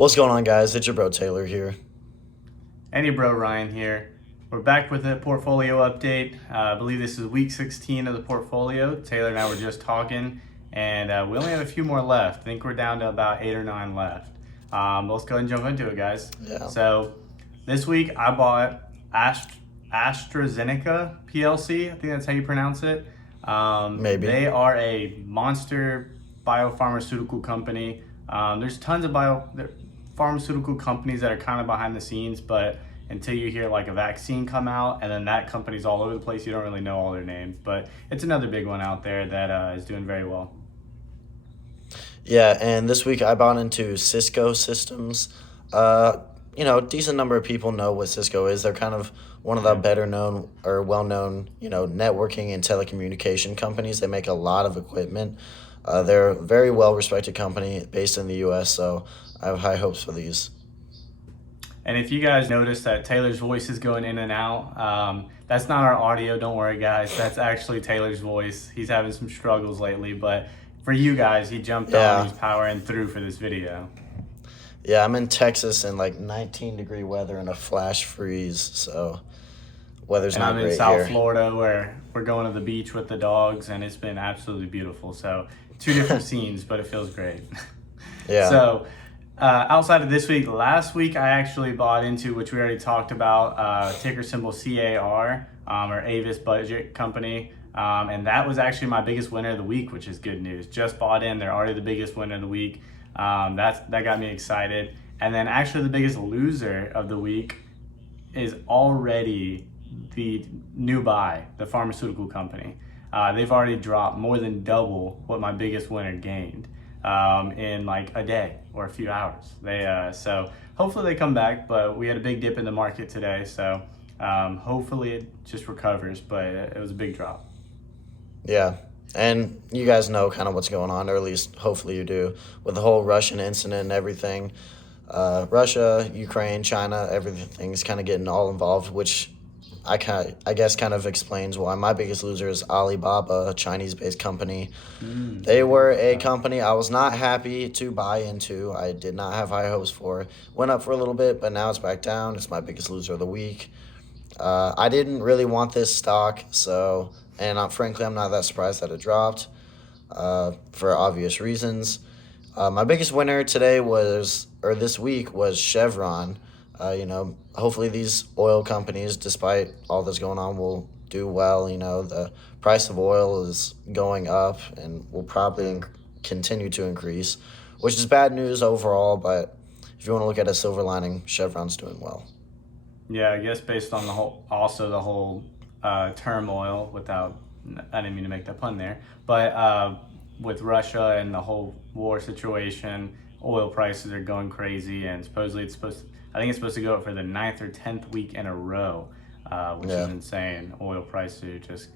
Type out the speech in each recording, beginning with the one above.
What's going on, guys? It's your bro Taylor here. Any bro Ryan here. We're back with a portfolio update. I believe this is week 16 of the portfolio. Taylor and I were just talking, and we only have a few more left. I think we're down to about 8 or 9 left. Let's go ahead and jump into it, guys. Yeah, So this week I bought AstraZeneca PLC. I think that's how you pronounce it. maybe. They are a monster biopharmaceutical company. There's tons of pharmaceutical companies that are kind of behind the scenes, but until you hear like a vaccine come out and then that company's all over the place, you don't really know all their names. But it's another big one out there that is doing very well. Yeah, and this week I bought into Cisco Systems. Decent number of people know what Cisco is. They're kind of one of the Yeah. better known or well known, networking and telecommunication companies. They make a lot of equipment. They're a very well respected company based in the U.S., so I have high hopes for these. And if you guys notice that Taylor's voice is going in and out, that's not our audio. Don't worry, guys. That's actually Taylor's voice. He's having some struggles lately, but for you guys, he jumped on. Yeah, He's powering through for this video. yeah, I'm in Texas in like 19-degree weather and a flash freeze, so weather's And I'm not in great South here. Florida where we're going to the beach with the dogs, and it's been absolutely beautiful. So, two different scenes, but it feels great. Yeah, So, outside of this week, last week I actually bought into, which we already talked about, ticker symbol CAR, or Avis Budget Company. And that was actually my biggest winner of the week, which is good news. Just bought in, they're already the biggest winner of the week. That got me excited. And then actually the biggest loser of the week is already the new buy, the pharmaceutical company. They've already dropped more than double what my biggest winner gained in like a day or a few hours. So hopefully they come back, but we had a big dip in the market today, so hopefully it just recovers. But it was a big drop. yeah. And you guys know kind of what's going on, or at least hopefully you do, with the whole Russian incident and everything. Russia, Ukraine, China, everything's kind of getting all involved, which I guess kind of explains why my biggest loser is Alibaba, a Chinese-based company. They I hear were about a that. company I was not happy to buy into. I did not have high hopes for. Went up for a little bit, but now it's back down. It's my biggest loser of the week. I didn't really want this stock, so and frankly, I'm not that surprised that it dropped for obvious reasons. My biggest winner today or this week was Chevron. Hopefully these oil companies, despite all this going on, will do well. The price of oil is going up and will probably Yeah. continue to increase, which is bad news overall. But if you want to look at a silver lining, Chevron's doing well. Yeah, I guess based on the whole turmoil without, I didn't mean to make that pun there, but with Russia and the whole war situation, oil prices are going crazy, and supposedly I think it's supposed to go up for the ninth or 10th week in a row, which is Yeah. insane. Oil prices are just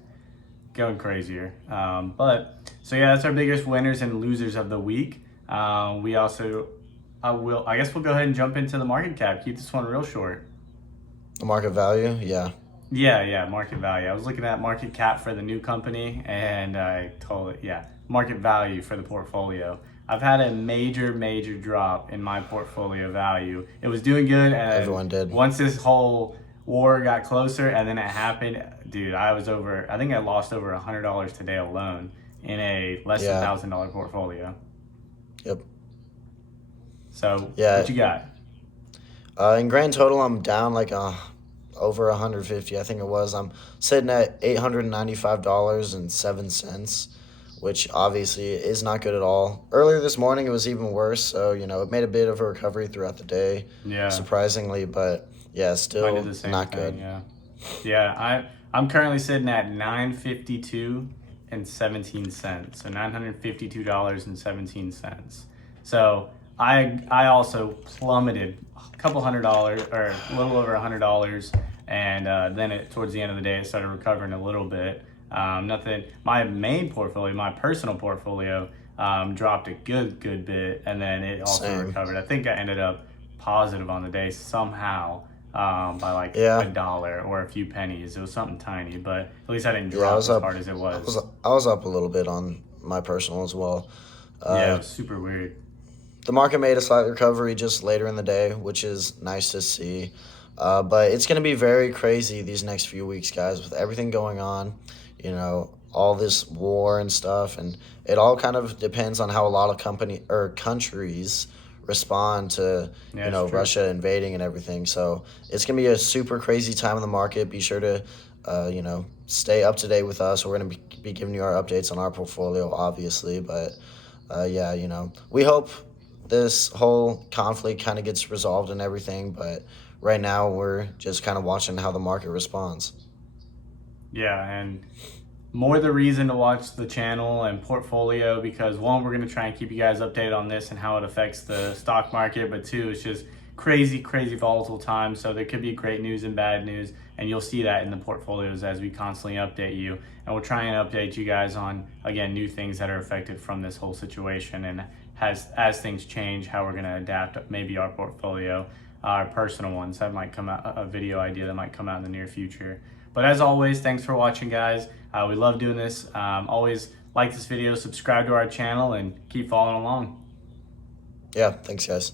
going crazier. So yeah, that's our biggest winners and losers of the week. We also, I guess we'll go ahead and jump into the market cap. Keep this one real short. The market value, yeah. Yeah, market value. I was looking at market cap for the new company, and I told it, yeah, market value for the portfolio. I've had a major drop in my portfolio value. It was doing good, and Everyone did. once this whole war got closer and then it happened, dude, I think I lost over $100 today alone in a less than Yeah. $1,000 portfolio. Yep. So, Yeah. what you got? In grand total, I'm down like over 150. I think it was. I'm sitting at $895.07, which obviously is not good at all. Earlier this morning, it was even worse. So it made a bit of a recovery throughout the day, Yeah, surprisingly. But yeah, I did still the same not thing, good. yeah. I'm currently sitting at 952 and 17 cents. So $952.17. So I also plummeted a couple $100 or a little over $100, and then towards the end of the day it started recovering a little bit. Nothing. My main portfolio, my personal portfolio, dropped a good bit, and then it also Same. recovered. I think I ended up positive on the day somehow, by like a Yeah. dollar or a few pennies. It was something tiny, but at least I didn't Yeah, I drop was as up. hard as it I was was. I was up a little bit on my personal as well. Yeah, Uh, it was super weird. The market made a slight recovery just later in the day, which is nice to see. But it's going to be very crazy these next few weeks, guys, with everything going on. All this war and stuff, and it all kind of depends on how a lot of company or countries respond to Yeah, it's true. Russia invading and everything. So it's gonna be a super crazy time in the market. Be sure to stay up to date with us. We're gonna be giving you our updates on our portfolio, obviously, but yeah, we hope this whole conflict kind of gets resolved and everything. But right now, we're just kind of watching how the market responds. Yeah, and more the reason to watch the channel and portfolio because one, we're going to try and keep you guys updated on this and how it affects the stock market, but two, it's just crazy volatile times, so there could be great news and bad news, and you'll see that in the portfolios as we constantly update you, and we'll try and update you guys on, again, new things that are affected from this whole situation, and as things change, how we're going to adapt maybe our portfolio, our personal ones that might come out, a video idea that might come out in the near future. But as always, thanks for watching, guys. We love doing this. Always like this video, subscribe to our channel, and keep following along. Yeah, thanks, guys.